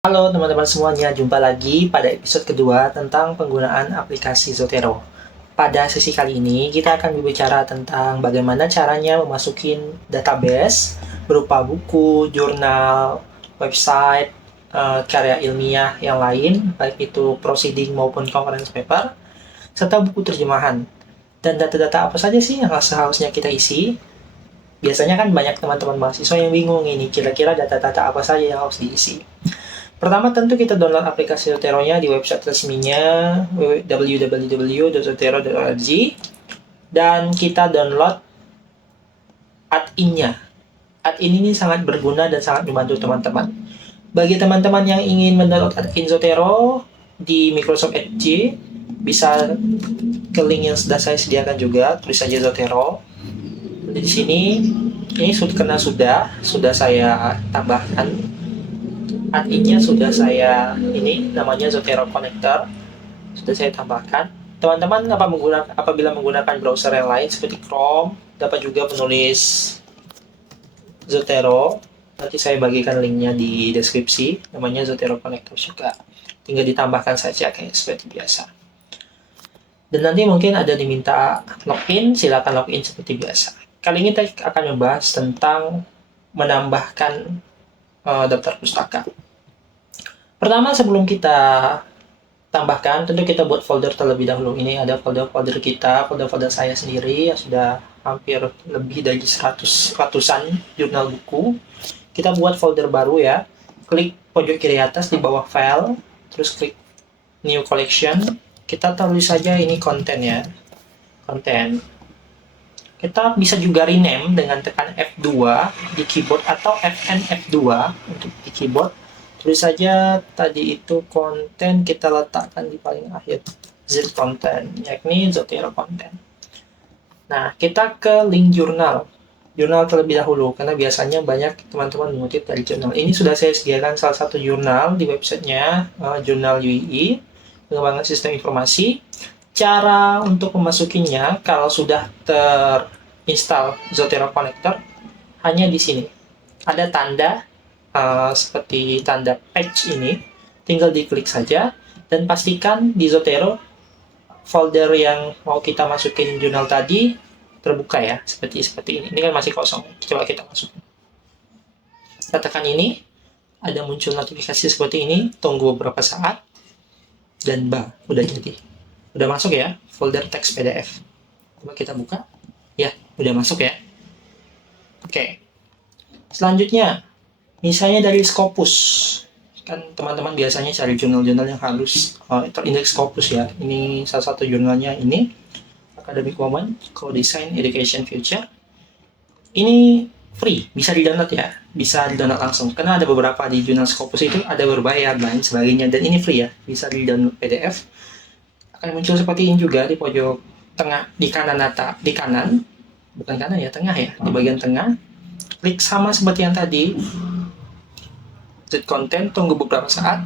Halo teman-teman semuanya, jumpa lagi pada episode kedua tentang penggunaan aplikasi Zotero. Pada sesi kali ini, kita akan berbicara tentang bagaimana caranya memasukin database berupa buku, jurnal, website, karya ilmiah yang lain, baik itu proceeding maupun conference paper, serta buku terjemahan. Dan data-data apa saja sih yang seharusnya kita isi? Biasanya kan banyak teman-teman mahasiswa yang bingung ini, kira-kira data-data apa saja yang harus diisi. Pertama tentu kita download aplikasi Zotero-nya di website resminya www.zotero.org dan kita download add-in-nya. Add-in ini sangat berguna dan sangat membantu teman-teman. Bagi teman-teman yang ingin mendownload add-in Zotero di Microsoft Edge, bisa ke link yang sudah saya sediakan juga, tulis saja Zotero. Di sini ini karena sudah saya tambahkan add-in-nya, sudah saya ini namanya Zotero Connector sudah saya tambahkan. Teman-teman apabila menggunakan browser yang lain seperti Chrome dapat juga menulis Zotero. Nanti saya bagikan linknya di deskripsi, namanya Zotero Connector juga, tinggal ditambahkan saja kayak seperti biasa. Dan nanti mungkin ada diminta login, silakan login seperti biasa. Kali ini kita akan membahas tentang menambahkan daftar pustaka. Pertama, sebelum kita tambahkan, tentu kita buat folder terlebih dahulu. Ini ada folder-folder kita, folder-folder saya sendiri yang sudah hampir lebih dari ratusan jurnal buku. Kita buat folder baru ya. Klik pojok kiri atas di bawah file, terus klik new collection. Kita tulis saja ini konten ya. Konten. Kita bisa juga rename dengan tekan F2 di keyboard atau Fn F2 untuk di keyboard. Tulis saja tadi itu konten, kita letakkan di paling akhir Z konten, yakni Zotero konten. Nah, kita ke link jurnal terlebih dahulu, karena biasanya banyak teman-teman mengutip dari jurnal. Ini sudah saya sediakan salah satu jurnal di websitenya, jurnal UI, pengembangan sistem informasi. Cara untuk memasukinya, kalau sudah terinstall Zotero Connector, hanya di sini. Ada tanda seperti tanda patch ini, tinggal diklik saja dan pastikan di Zotero folder yang mau kita masukin jurnal tadi terbuka ya, seperti ini. Ini kan masih kosong, coba kita masuk. Katakan ini, ada muncul notifikasi seperti ini, tunggu beberapa saat, dan udah jadi. Udah masuk ya, folder teks PDF. Coba kita buka, ya, udah masuk ya. Oke. Selanjutnya, misalnya dari Scopus, kan teman-teman biasanya cari jurnal-jurnal yang harus terindeks Scopus ya. Ini salah satu jurnalnya ini, Academic Women, Co-Design Education Future. Ini free, bisa di-download ya, bisa di-download langsung. Karena ada beberapa di jurnal Scopus itu ada berbayar dan sebagainya, dan ini free ya, bisa di-download PDF. Akan muncul seperti ini juga di pojok tengah, di kanan, bukan kanan ya, tengah ya, di bagian tengah. Klik sama seperti yang tadi, Z konten, tunggu beberapa saat.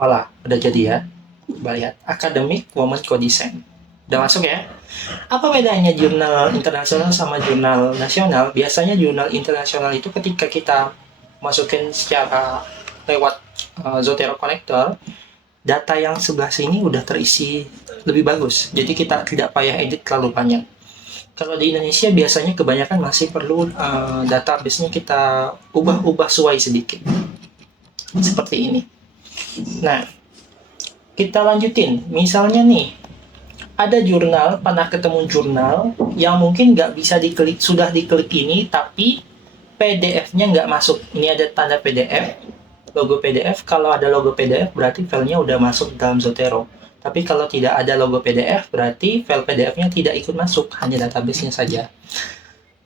Voila, udah jadi ya. Coba lihat, Academic Women Co-Design. Udah masuk ya. Apa bedanya jurnal internasional sama jurnal nasional? Biasanya jurnal internasional itu ketika kita masukin secara lewat Zotero Connector, data yang sebelah sini udah terisi lebih bagus. Jadi kita tidak payah edit terlalu banyak. Kalau di Indonesia biasanya kebanyakan masih perlu database-nya kita ubah-ubah sesuai sedikit. Seperti ini. Nah, kita lanjutin. Misalnya nih, ada jurnal, pernah ketemu jurnal yang mungkin nggak bisa diklik, sudah diklik ini, tapi PDF-nya nggak masuk. Ini ada tanda PDF, logo PDF. Kalau ada logo PDF, berarti filenya udah masuk dalam Zotero. Tapi kalau tidak ada logo PDF, berarti file PDF-nya tidak ikut masuk, hanya database-nya saja.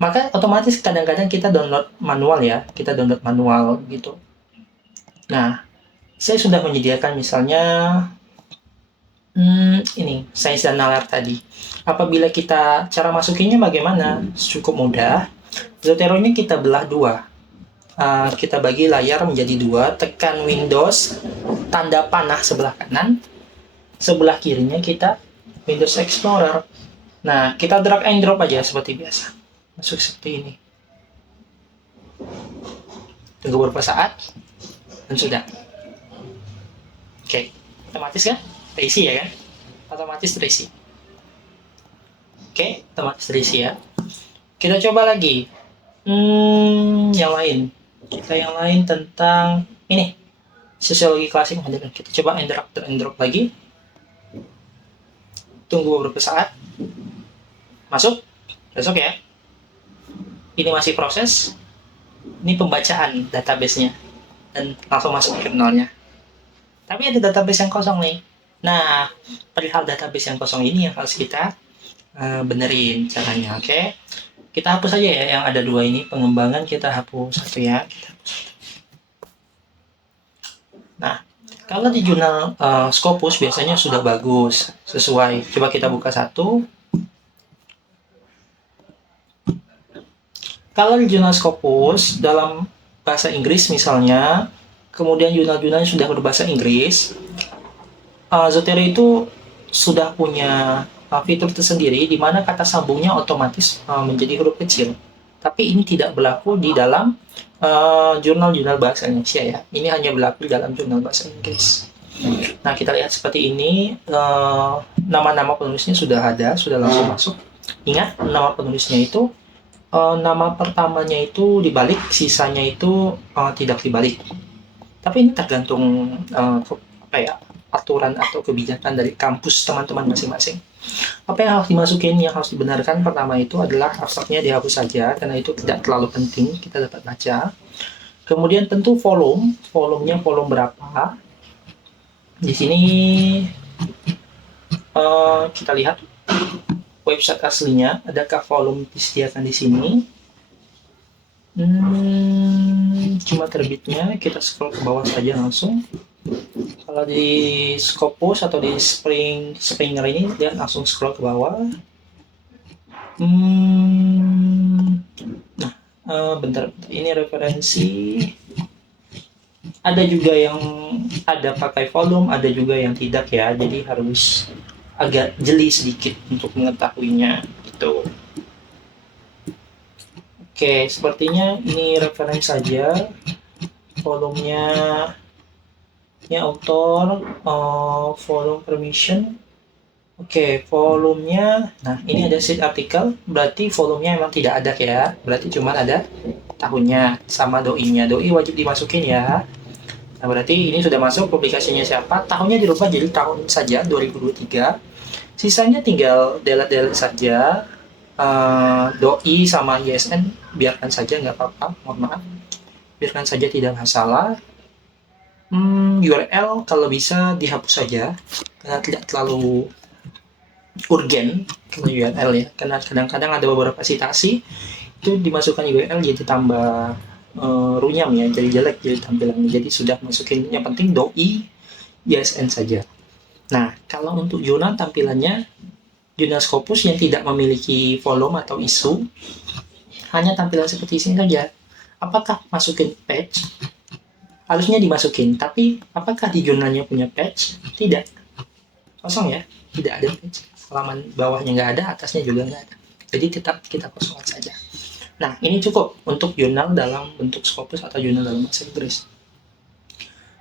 Maka otomatis kadang-kadang kita download manual ya, kita download manual gitu. Nah, saya sudah menyediakan misalnya ini, Sains dan Nalar tadi. Apabila cara masukinnya bagaimana? Cukup mudah. Zotero-nya kita belah dua. Kita bagi layar menjadi dua, tekan Windows, tanda panah sebelah kanan, sebelah kirinya kita Windows Explorer. Nah, kita drag and drop aja seperti biasa. Masuk seperti ini. Tunggu beberapa saat, dan sudah. Oke, otomatis kan? Terisi ya kan? Otomatis terisi. Oke, otomatis terisi ya. Kita coba lagi. Yang lain. Kita yang lain tentang ini. Sosiologi klasik modern. Kita coba and drop lagi. Tunggu beberapa saat. Masuk. Masuk ya. Ini masih proses. Ini pembacaan database-nya. Dan langsung masuk ke jurnalnya. Tapi ada database yang kosong nih. Nah, perihal database yang kosong ini yang harus kita benerin caranya, oke? Kita hapus aja ya yang ada dua ini. Pengembangan kita hapus satu ya. Nah, kalau di jurnal Scopus biasanya sudah bagus, sesuai. Coba kita buka satu. Kalau di jurnal Scopus dalam bahasa Inggris misalnya, kemudian jurnal-jurnalnya sudah berbahasa Inggris, Zotero itu sudah punya fitur tersendiri di mana kata sambungnya otomatis menjadi huruf kecil. Tapi ini tidak berlaku di dalam jurnal-jurnal bahasa Indonesia ya. Ini hanya berlaku di dalam jurnal bahasa Inggris. Nah, kita lihat seperti ini. Nama-nama penulisnya sudah ada, sudah langsung masuk. Ingat, nama penulisnya itu nama pertamanya itu dibalik, sisanya itu tidak dibalik. Tapi ini tergantung aturan atau kebijakan dari kampus teman-teman masing-masing. Apa yang harus dimasukin, yang harus dibenarkan pertama itu adalah abstraknya dihapus saja karena itu tidak terlalu penting kita dapat baca. Kemudian tentu volumenya volume berapa. Di sini kita lihat website aslinya, adakah volume disediakan di sini. Cuma terbitnya, kita scroll ke bawah saja langsung. Kalau di Scopus atau di Springer ini dia langsung scroll ke bawah. Bentar, ini referensi. Ada juga yang ada pakai volume, ada juga yang tidak ya. Jadi harus agak jeli sedikit untuk mengetahuinya gitu. Oke, sepertinya ini referensi saja. Volumenya ini author, volume permission. Oke, volumenya, nah ini ada sheet artikel, berarti volumenya memang tidak ada ya, berarti cuma ada tahunnya sama doi-nya. Doi wajib dimasukin ya. Nah, berarti ini sudah masuk, publikasinya siapa, tahunnya dirubah jadi tahun saja 2023. Sisanya tinggal delete saja. Doi sama ISN biarkan saja, nggak apa-apa, mohon maaf, biarkan saja, tidak masalah. URL kalau bisa dihapus saja karena tidak terlalu urgen kalau URL ya, karena kadang-kadang ada beberapa citasi itu dimasukkan URL jadi tambah runyam ya, jadi jelek jadi tampilannya, jadi sudah masukin yang penting doi ISN saja. Nah, kalau untuk jurnal tampilannya, jurnal Scopus yang tidak memiliki volume atau isu, hanya tampilan seperti ini saja. Apakah masukin page? Harusnya dimasukin, tapi apakah di jurnalnya punya page? Tidak. Kosong ya, tidak ada page. Halaman bawahnya nggak ada, atasnya juga nggak ada. Jadi tetap kita kosongkan saja. Nah, ini cukup untuk jurnal dalam bentuk Scopus atau jurnal dalam bahasa Inggris.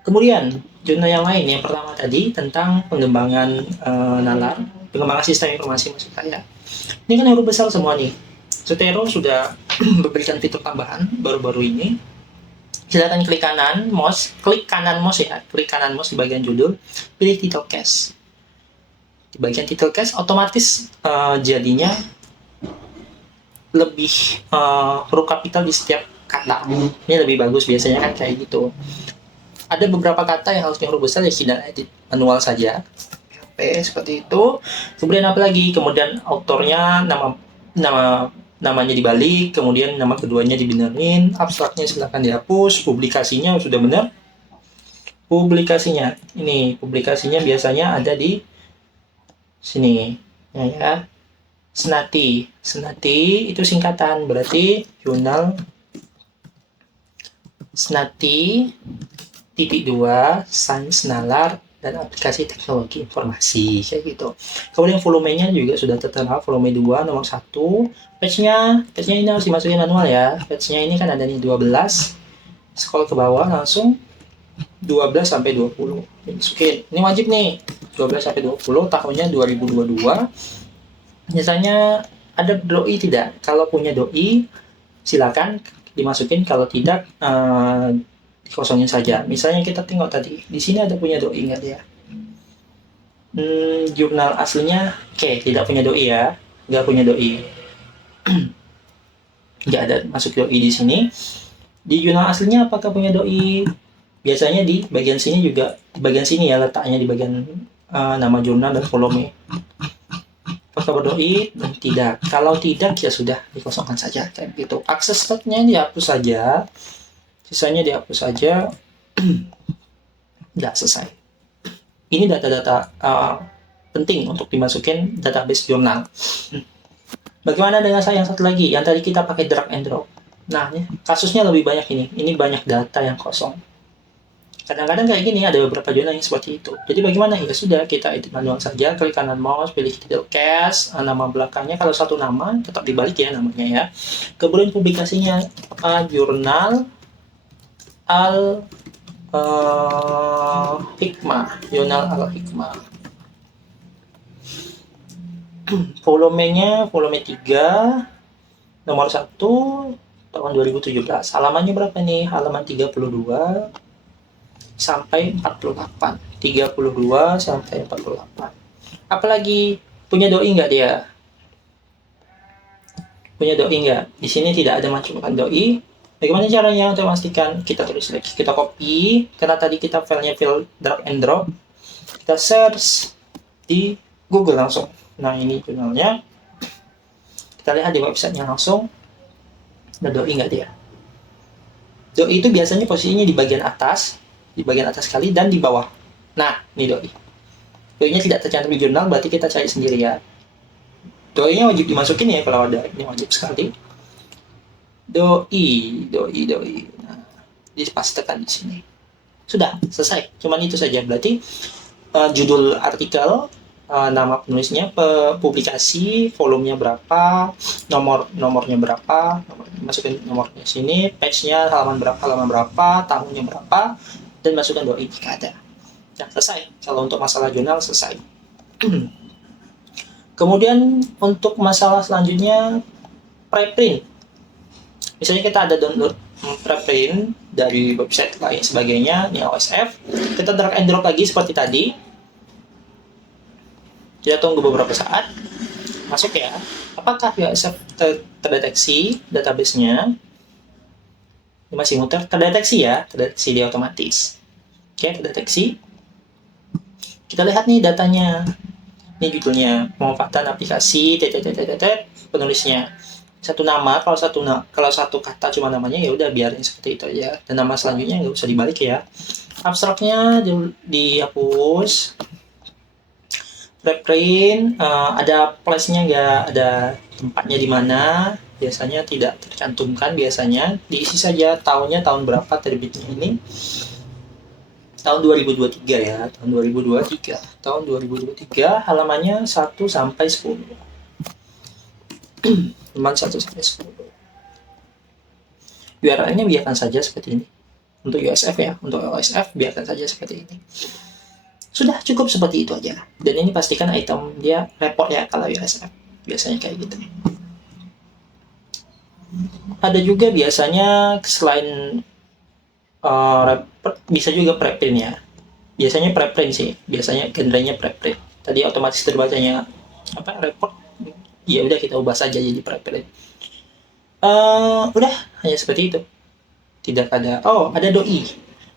Kemudian, jurnal yang lain, yang pertama tadi tentang pengembangan nalar, pengembangan sistem informasi maksud saya. Ini kan huruf besar semua nih. Zotero sudah memberikan fitur tambahan baru-baru ini. Silakan klik kanan mouse ya, klik kanan mouse di bagian judul, pilih title case. Di bagian title case otomatis jadinya lebih huruf kapital di setiap kata. Ini lebih bagus biasanya kan kayak gitu. Ada beberapa kata yang harusnya huruf besar ya tidak edit manual saja. Oke, seperti itu. Kemudian apa lagi? Kemudian autornya namanya dibalik, kemudian nama keduanya dibenerin, abstraknya silakan dihapus, publikasinya sudah benar. Publikasinya, ini publikasinya biasanya ada di sini ya. Senati itu singkatan, berarti jurnal Senati .2 Sains Nalar dan Aplikasi Teknologi Informasi kayak gitu. Kemudian volumenya juga sudah tertera, volume 2 nomor 1. Page-nya ini harus dimasukin manual ya. Page-nya ini kan ada nih 12. scroll ke bawah langsung 12 sampai 20. Masukin. Ini wajib nih. 12 sampai 20 tahunnya 2022. Misalnya ada doi tidak? Kalau punya doi silakan dimasukin, kalau tidak dikosongin saja. Misalnya kita tengok tadi, di sini ada punya doi nggak dia? Jurnal aslinya, oke, tidak punya doi ya, nggak punya doi, nggak ada masuk doi di sini. Di jurnal aslinya apakah punya doi? Biasanya di bagian sini juga, di bagian sini ya letaknya, di bagian nama jurnal dan volume. Apakah berdoi? Dan tidak. Kalau tidak ya sudah dikosongkan saja kayak gitu. Akses statnya dihapus saja, sisanya dihapus saja. Udah selesai. Ini data-data penting untuk dimasukin database jurnal. Bagaimana dengan yang satu lagi? Yang tadi kita pakai drag and drop. Nah, kasusnya lebih banyak ini. Ini banyak data yang kosong. Kadang-kadang kayak gini, ada beberapa jurnal yang seperti itu. Jadi bagaimana? Ya sudah, kita edit manual saja. Klik kanan mouse, pilih title cast, nama belakangnya. Kalau satu nama, tetap dibalik ya namanya ya. Kemudian publikasinya jurnal Al-Hikmah, jurnal Al-Hikmah. Volumenya volume 3, nomor 1, tahun 2017. Halamannya berapa nih? Halaman 32 sampai 48. 32 sampai 48. Apalagi punya doi nggak dia? Punya doi nggak? Di sini tidak ada masukkan doi. Bagaimana caranya untuk memastikan? Kita tulis lagi, kita copy, karena tadi kita filenya file drag and drop, kita search di Google langsung. Nah ini jurnalnya, kita lihat di websitenya langsung, ada doi nggak dia? Doi itu biasanya posisinya di bagian atas sekali dan di bawah. Nah ini doi. Doi-nya tidak tercantum di jurnal, berarti kita cari sendiri ya. Doi-nya wajib dimasukin ya kalau ada, ini wajib sekali. Doi. Nah, dipastekan di sini. Sudah selesai. Cuman itu saja. Berarti judul artikel, nama penulisnya, publikasi, volumenya berapa, nomornya berapa, masukin nomornya sini, page-nya halaman berapa, tahunnya berapa, dan masukkan doi jika ada. Nah, selesai. Kalau untuk masalah jurnal selesai. Kemudian untuk masalah selanjutnya preprint. Misalnya kita ada download preprint dari website lain sebagainya, ini OSF, kita drag and drop lagi seperti tadi. Kita tunggu beberapa saat, masuk ya. Apakah OSF terdeteksi database-nya? Ini masih muter, terdeteksi ya, terdeteksi dia otomatis. Oke, terdeteksi. Kita lihat nih datanya. Ini judulnya, pemanfaatan aplikasi, penulisnya. Satu nama, kalau satu kata cuma namanya ya udah biarin seperti itu aja, dan nama selanjutnya nggak usah dibalik ya. Abstraknya dihapus. Preprint ada place-nya nggak, ada tempatnya di mana, biasanya tidak tercantumkan, biasanya diisi saja tahunnya, tahun berapa terbitnya ini, tahun 2023 ya, tahun 2023, halamannya 1 sampai 10. Halaman 1 sampai 10. URL-nya biarkan saja seperti ini. Untuk USF ya, untuk OSF biarkan saja seperti ini. Sudah cukup seperti itu aja. Dan ini pastikan item dia report ya kalau USF. Biasanya kayak gitu. Ada juga biasanya selain bisa juga preprint ya. Biasanya preprint sih. Biasanya genrenya preprint. Tadi otomatis terbacanya report. Ya udah kita ubah saja jadi preprint. Udah hanya seperti itu. Tidak ada. Oh, ada doi.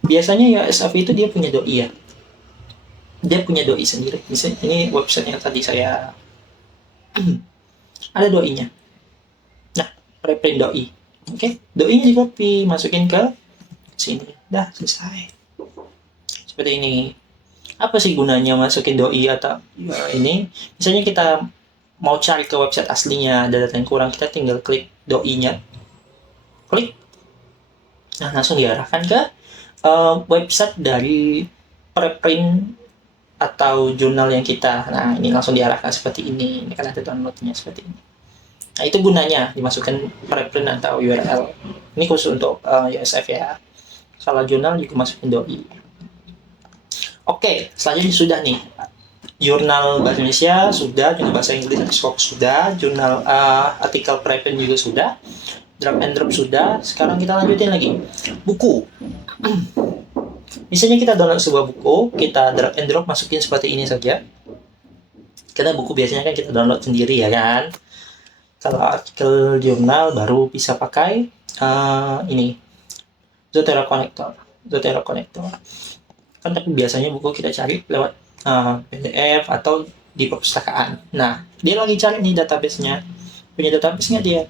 Biasanya USF itu dia punya doi ya. Dia punya doi sendiri. Misalnya ini website yang tadi saya ada doi-nya. Nah, preprint doi. Oke, doi-nya di copy, masukin ke sini. Dah selesai. Seperti ini. Apa sih gunanya masukin doi atau ini? Misalnya kita mau cari ke website aslinya, ada data yang kurang, kita tinggal klik doi-nya. Klik. Nah, langsung diarahkan ke website dari preprint atau jurnal yang kita. Nah, ini langsung diarahkan seperti ini. Ini kan ada downloadnya seperti ini. Nah, itu gunanya dimasukkan preprint atau URL. Ini khusus untuk USF ya. Salah jurnal juga masukin doi. Oke, selanjutnya sudah nih. Jurnal bahasa Indonesia sudah, jurnal bahasa Inggris sudah, jurnal artikel preprint juga sudah, drag and drop sudah. Sekarang kita lanjutin lagi. Buku. Misalnya kita download sebuah buku, kita drag and drop masukin seperti ini saja. Karena buku biasanya kan kita download sendiri ya kan. Kalau artikel jurnal baru bisa pakai ini Zotero Connector. Kan tapi biasanya buku kita cari lewat PDF atau di perpustakaan. Nah, dia lagi cari nih database-nya. Punya database nggak dia?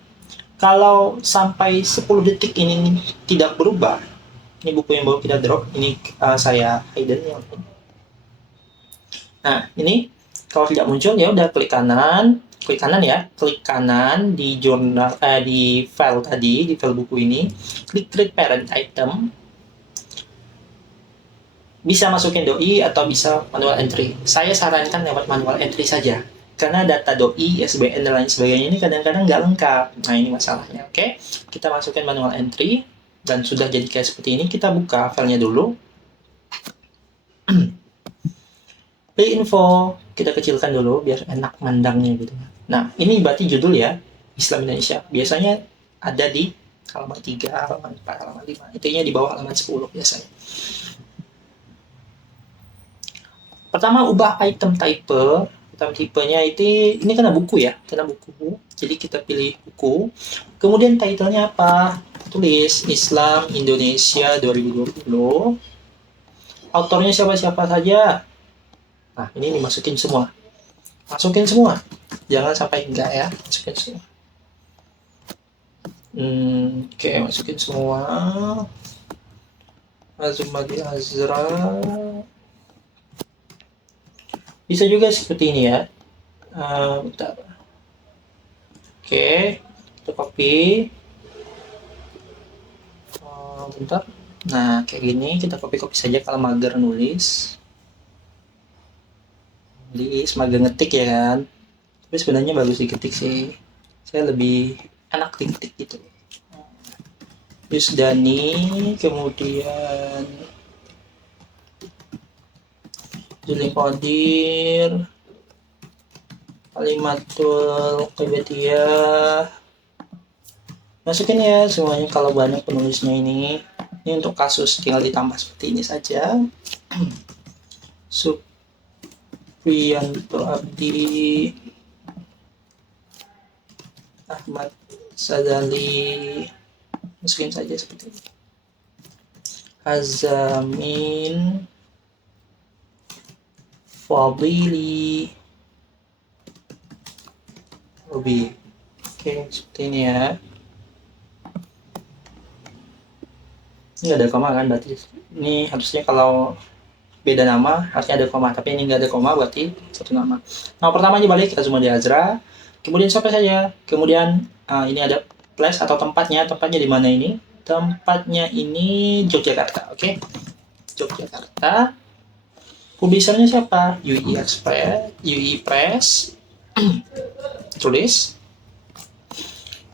Kalau sampai 10 detik ini tidak berubah, ini buku yang baru kita drop, ini saya hidden ya. Nah, ini kalau tidak muncul ya udah klik kanan di jurnal di file tadi, di file buku ini, klik parent item. Bisa masukin doi atau bisa manual entry. Saya sarankan lewat manual entry saja. Karena data doi, SBN, dan lain sebagainya ini kadang-kadang nggak lengkap. Nah, ini masalahnya. Oke, kita masukin manual entry. Dan sudah jadi kayak seperti ini. Kita buka filenya dulu. Pilih info. Kita kecilkan dulu biar enak mandangnya gitu. Nah, ini berarti judul ya. Islam Indonesia. Biasanya ada di halaman 3, halaman 4, halaman 5. Intinya di bawah halaman 10 biasanya. Pertama, ubah item type. Item tipenya ini karena buku ya, jadi kita pilih buku. Kemudian title-nya apa? Tulis Islam Indonesia 2020. Autornya siapa-siapa saja. Nah, ini dimasukin semua. Jangan sampai enggak ya, masukin semua. Oke, masukin semua. Azumadi Azra. Bisa juga seperti ini ya. Bentar. Oke, kita copy. Bentar. Nah, kayak gini kita copy saja kalau mager nulis. Mager ngetik ya kan. Tapi sebenarnya bagus diketik sih. Saya lebih enak diketik gitu. Yusdani, kemudian Juli Qadir, Kalimatul Qibtiyah. Masukin ya semuanya kalau banyak penulisnya ini. Ini untuk kasus tinggal ditambah seperti ini saja. Supriyanto Abdi, Ahmad Sadali, masukin saja seperti ini. Azamin Fadili Robi. Oke, seperti ini ya. Ini nggak ada koma kan, berarti ini harusnya kalau beda nama harusnya ada koma, tapi ini nggak ada koma berarti satu nama. Nama pertamanya balik Azumadi Azra, kemudian siapa saja, kemudian ini ada place atau tempatnya di mana ini? Tempatnya ini Yogyakarta, oke? Yogyakarta. Publishernya siapa? UI Press. Tulis.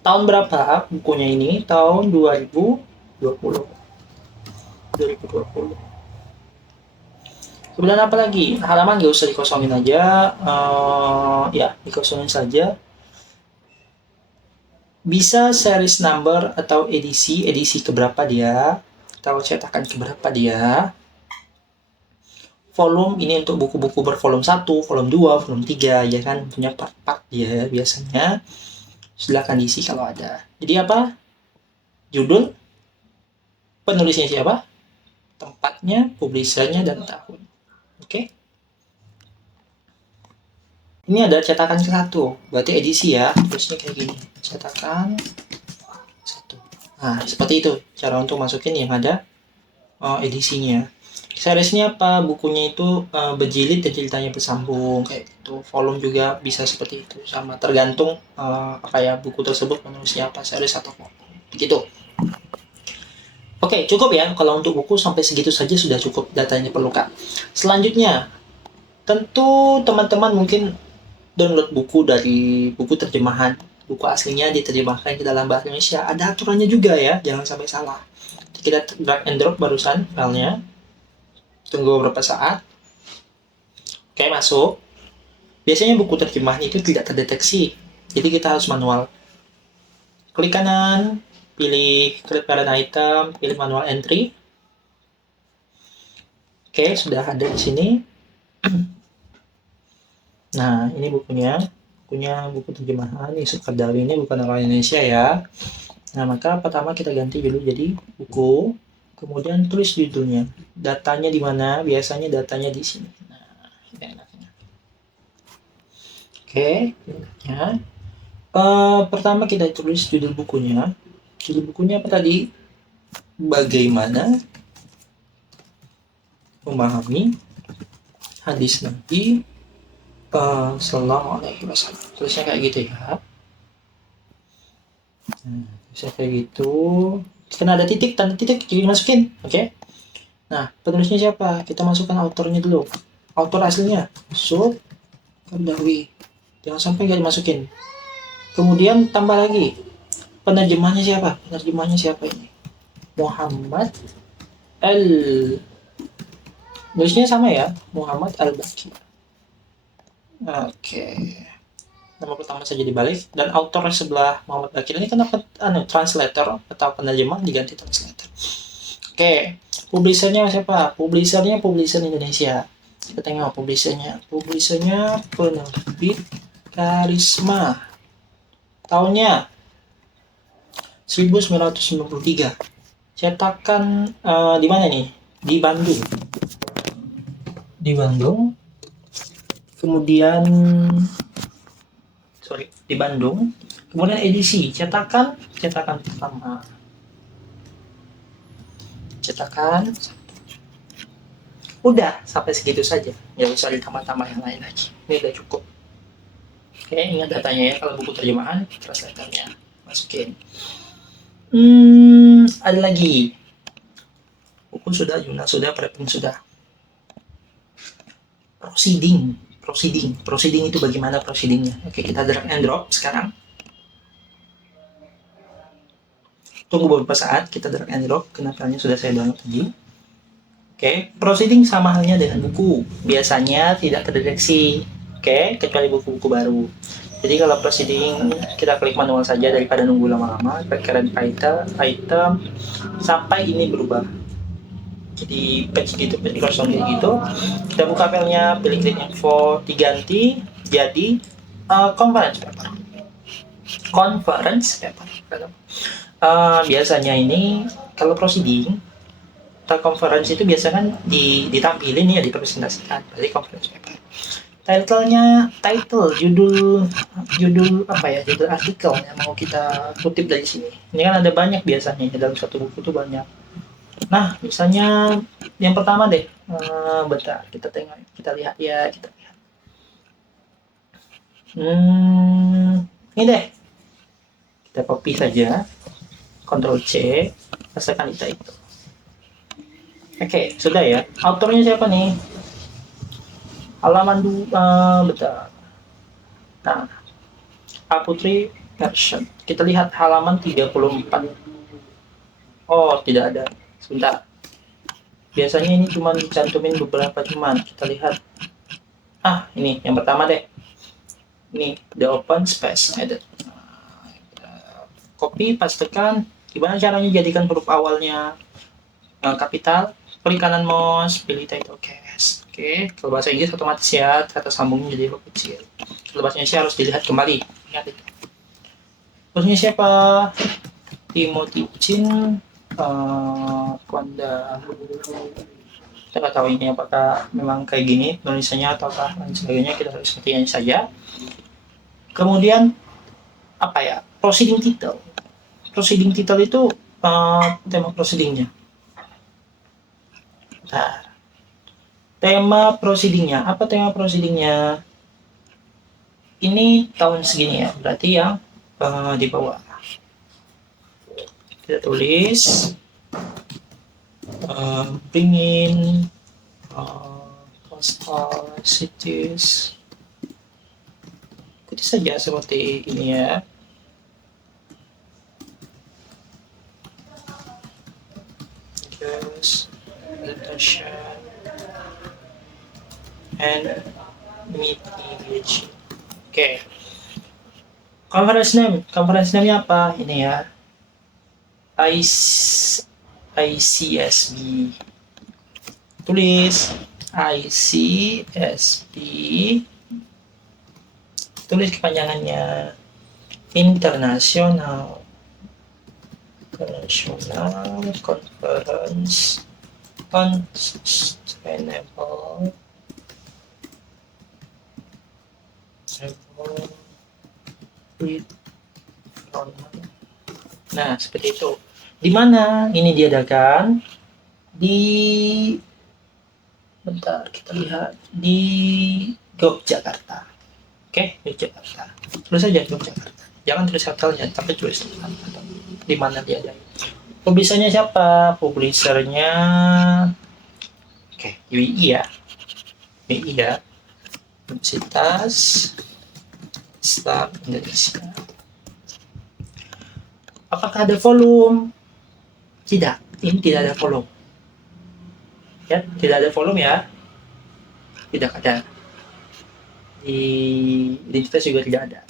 Tahun berapa bukunya ini? Tahun 2020. Kemudian apa lagi? Halaman gak usah dikosongin aja. Ya, dikosongin saja. Bisa series number atau edisi keberapa dia, atau cetakan keberapa dia. Volume ini untuk buku-buku bervolume 1, volume 2, volume 3 ya kan, punya part-part dia biasanya. Silakan diisi kalau ada. Jadi apa? Judul, penulisnya siapa, tempatnya, publishernya, dan tahun. Oke. Ini ada cetakan ke-1, berarti edisi ya, terusnya kayak gini. Cetakan 1. Nah, seperti itu cara untuk masukin yang ada edisinya. Seriesnya apa? Bukunya itu berjilid dan ceritanya bersambung kayak gitu. Volume juga bisa seperti itu, sama tergantung kayak buku tersebut penulisnya apa, series atau volume. Begitu. Oke, cukup ya. Kalau untuk buku sampai segitu saja sudah cukup datanya perlukan. Selanjutnya, tentu teman-teman mungkin download buku dari buku terjemahan. Buku aslinya diterjemahkan ke dalam bahasa Indonesia. Ada aturannya juga ya, jangan sampai salah. kita drag and drop barusan filenya. Tunggu beberapa saat. Oke, masuk. Biasanya buku terjemahan itu tidak terdeteksi, jadi kita harus manual. Klik kanan, pilih create parent item, pilih manual entry. Oke, sudah ada di sini. Nah, ini bukunya. Buku terjemahan. Yusuf Qaradawi ini bukan orang Indonesia ya. Nah, maka pertama kita ganti dulu jadi buku. Kemudian tulis judulnya. Datanya di mana? Biasanya datanya di sini. Nah, ini enaknya. Oke, enaknya. Pertama kita tulis judul bukunya. Judul bukunya apa tadi? Bagaimana memahami hadis Nabi Sallallahu Alaihi Wasallam. Tulisnya kayak gitu ya. Tulisnya kayak gitu. Karena ada titik, tanda titik, jadi masukin. Oke. Nah, penulisnya siapa? Kita masukkan autornya dulu. Autor aslinya, Yusuf Qaradawi. Jangan sampai nggak dimasukin. Kemudian tambah lagi. Penerjemahnya siapa? Penerjemahnya siapa ini? Muhammad Nulisnya sama ya, Muhammad Al-Baqi. Oke. Nama pertama saja dibalik dan autor sebelah Muhammad Baqi ini kenapa translator atau penerjemah diganti translator. Oke. Publishernya siapa? Publisher Indonesia. Kita tengok publishernya. Publishernya penerbit Karisma. Tahunnya 1993. Cetakan di mana nih? Di Bandung. Kemudian di Bandung. Kemudian edisi cetakan pertama. Udah sampai segitu saja. Nggak usah ditambah-tambah yang lain lagi. Ini udah cukup. Oke, ingat datanya ya. Kalau buku terjemahan, translatornya masukin. Ada lagi. Buku sudah, jurnal sudah, preprint sudah. Proceeding itu bagaimana proceedingnya? Oke, kita drag and drop sekarang. Tunggu beberapa saat, kita drag and drop. Kenapa sudah saya download tadi. Oke, proceeding sama halnya dengan buku. Biasanya tidak terdeteksi. Oke, kecuali buku-buku baru. Jadi kalau proceeding kita klik manual saja daripada nunggu lama-lama. Current item sampai ini berubah. Jadi page kosong gitu. Kita buka filenya, pilih create info, diganti jadi conference paper. Biasanya ini kalau proceeding atau conference itu biasanya kan ditampilin ya, dipresentasikan. Jadi conference paper. Judul apa ya? Judul artikel yang mau kita kutip dari sini. Ini kan ada banyak biasanya dalam satu buku tuh banyak. Nah, misalnya yang pertama deh, bentar, kita lihat. Ini deh, kita copy saja, Ctrl C, pastikan itu. Oke, sudah ya. Autornya siapa nih? Halaman bentar. Nah, Aputri version. Kita lihat halaman 34. Oh, tidak ada. Sebentar. Biasanya ini cuma dicantumin beberapa cuman. Kita lihat. Ini yang pertama deh. Ini the open space edit. Copy, pastekan. Gimana caranya jadikan huruf awalnya kapital? Klik kanan mouse, pilih title case. Oke, kalau bahasa Inggris otomatis ya, kata sambungnya jadi huruf kecil. Kalau bahasa Indonesia harus dilihat kembali. Ingat itu. Terusnya siapa? Timothy Chin. Wanda. Kita nggak tahu ini apakah memang kayak gini tulisannya ataukah lain sebagainya, kita harus seperti ini saja. Kemudian apa ya? Proceeding title itu tema proceedingnya. Apa tema proceedingnya? Ini tahun segini ya, berarti yang di bawah. Kita tulis bring in coastal cities. Ikuti saja seperti ini ya. Terus presentation and mitigation. Oke. Conference name-nya apa? Ini ya. ICSB. Tulis ICSB. Tulis kepanjangannya International Conference on Sustainable Development. Nah, seperti itu. Di mana ini diadakan? Bentar, kita lihat di Yogyakarta. Oke, Yogyakarta. Tulis saja Yogyakarta. Jangan tulis hotelnya, tapi tulis di mana diadakan. Publishernya siapa? Publishernya UII ya. UII ya. Universitas Islam Indonesia. Apakah ada volume? Tidak, ini tidak ada volume. Ya, tidak ada volume ya. Tidak ada. Di identitas juga tidak ada.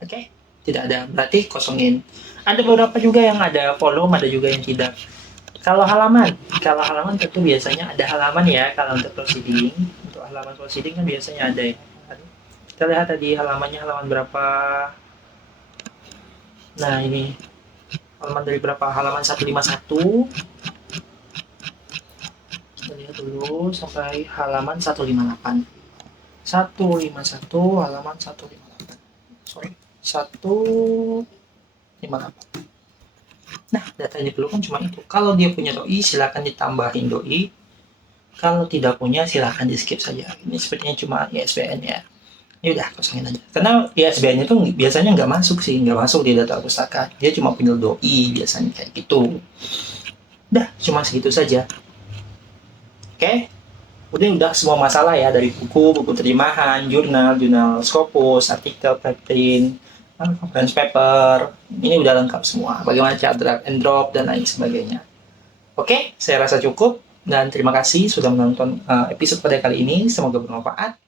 Oke, tidak ada. Berarti kosongin. Ada beberapa juga yang ada volume, ada juga yang tidak. Kalau halaman tentu biasanya ada halaman ya. Kalau untuk proceeding, untuk halaman proceeding kan biasanya ada ya. Kita lihat tadi halamannya halaman berapa. Nah ini halaman dari berapa? Halaman 151. Kita lihat dulu sampai halaman 158. 151 halaman 158. Sorry, 158. Nah, data yang diperlukan cuma itu. Kalau dia punya doi, silakan ditambahin doi. Kalau tidak punya, silakan di skip saja. Ini sepertinya cuma ISBN ya. Ini udah kosongin aja. Karena ISBN itu biasanya nggak masuk di data pustaka. Dia cuma punya doi biasanya kayak gitu. Udah, cuma segitu saja. Oke? Udah semua masalah ya, dari buku terjemahan, jurnal Scopus, artikel, preprint, conference paper. Ini udah lengkap semua. Bagaimana cara drag and drop dan lain sebagainya. Oke, saya rasa cukup dan terima kasih sudah menonton episode pada kali ini. Semoga bermanfaat.